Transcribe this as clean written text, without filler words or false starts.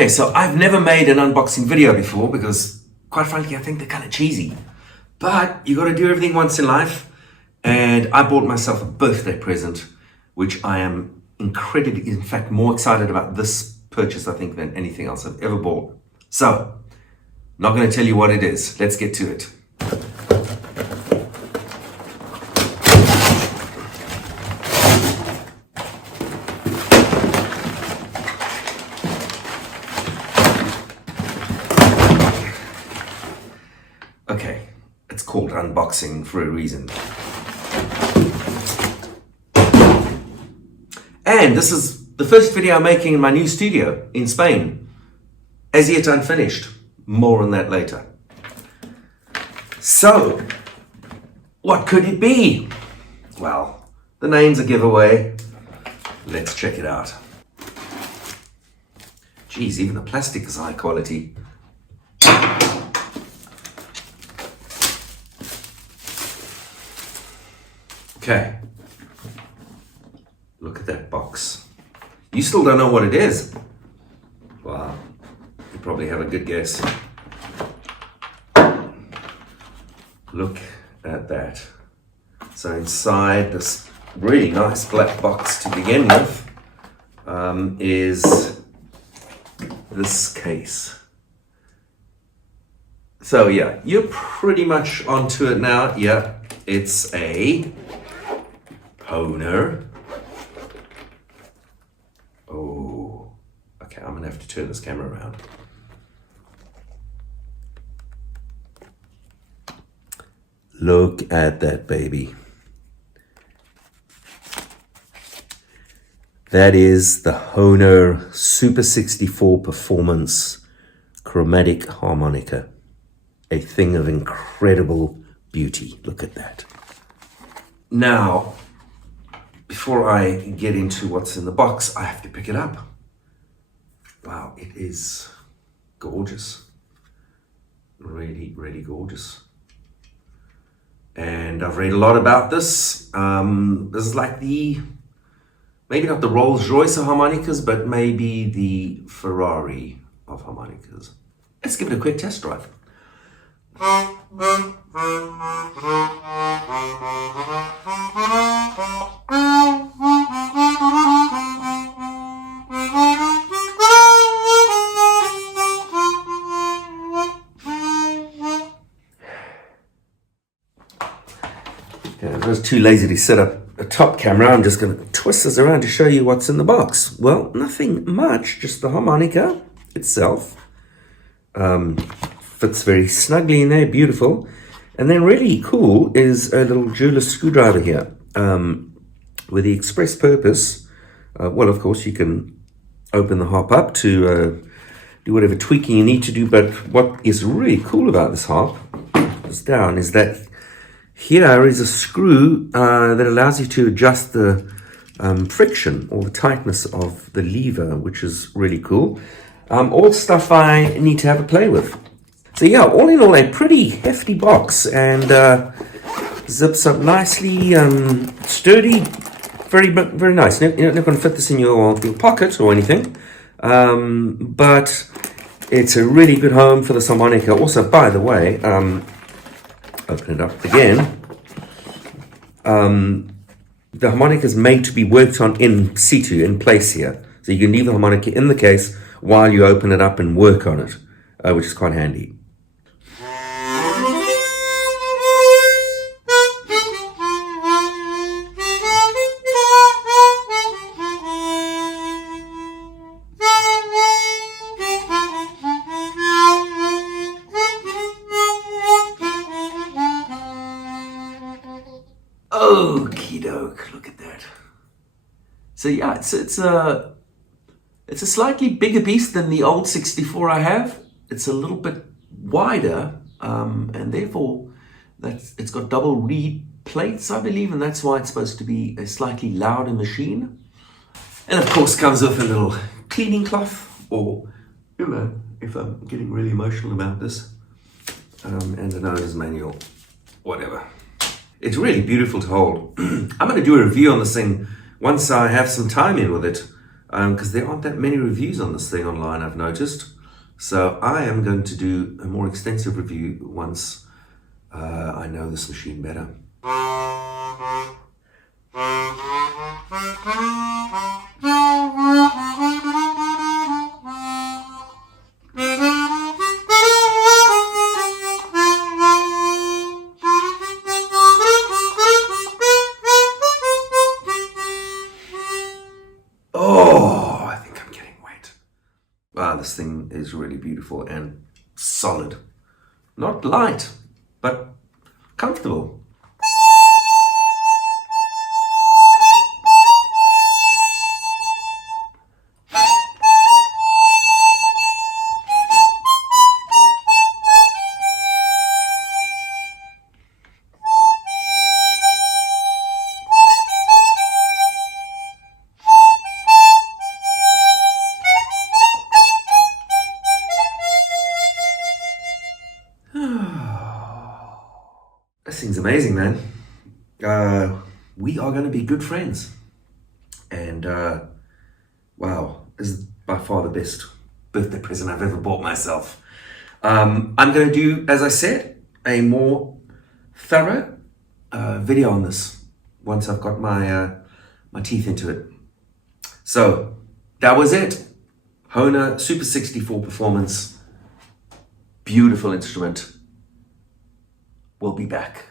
Okay, so I've never made an unboxing video before because, quite frankly, I think they're kind of cheesy. But you got to do everything once in life. And I bought myself a birthday present, which I am incredibly, in fact, more excited about this purchase, I think, than anything else I've ever bought. So, not going to tell you what it is. Let's get to it. Okay, it's called unboxing for a reason. And this is the first video I'm making in my new studio in Spain, as yet unfinished. More on that later. So, what could it be? Well, the name's a giveaway. Let's check it out. Geez, even the plastic is high quality. Okay, look at that box. You still don't know what it is? Wow, you probably have a good guess. Look at that. So inside this really nice black box to begin with is this case. So yeah, you're pretty much onto it now. Yeah, it's a Hohner. Oh, okay, I'm gonna have to turn this camera around. Look at that baby. That is the Hohner Super 64 Performance Chromatic Harmonica. A thing of incredible beauty. Look at that. Now, before I get into what's in the box, I have to pick it up. Wow, it is gorgeous. Really, really gorgeous. And I've read a lot about this. This is like maybe not the Rolls Royce of harmonicas, but maybe the Ferrari of harmonicas. Let's give it a quick test drive. I was too lazy to set up a top camera. I'm just going to twist this around to show you what's in the box. Well, nothing much, just the harmonica itself. Fits very snugly in there, beautiful. And then really cool is a little jeweler's screwdriver here with the express purpose. Well, of course, you can open the harp up to do whatever tweaking you need to do. But what is really cool about this harp is that here is a screw that allows you to adjust the friction or the tightness of the lever, which is really cool. All stuff I need to have a play with. So yeah, all in all, a pretty hefty box, and zips up nicely, sturdy, very nice. You're not going to fit this in your pocket or anything, but it's a really good home for this harmonica. Also, by the way, open it up again. The harmonica is made to be worked on in situ, in place here. So you can leave the harmonica in the case while you open it up and work on it, which is quite handy. Okie doke, look at that. So yeah, it's a slightly bigger piece than the old 64 I have. It's a little bit wider, and therefore it's got double reed plates, I believe, and that's why it's supposed to be a slightly louder machine. And of course comes with a little cleaning cloth, or, you know, if I'm getting really emotional about this, and an owner's manual, whatever. It's really beautiful to hold. I'm going to do a review on this thing once I have some time in with it. because there aren't that many reviews on this thing online, I've noticed. So I am going to do a more extensive review once I know this machine better. Oh, I think I'm getting wet. Wow, this thing is really beautiful and solid. Not light, but comfortable. This thing's amazing, man. We are going to be good friends. And wow, this is by far the best birthday present I've ever bought myself. I'm going to do, as I said, a more thorough video on this once I've got my teeth into it. So that was it. Hohner Super 64 Performance. Beautiful instrument. We'll be back.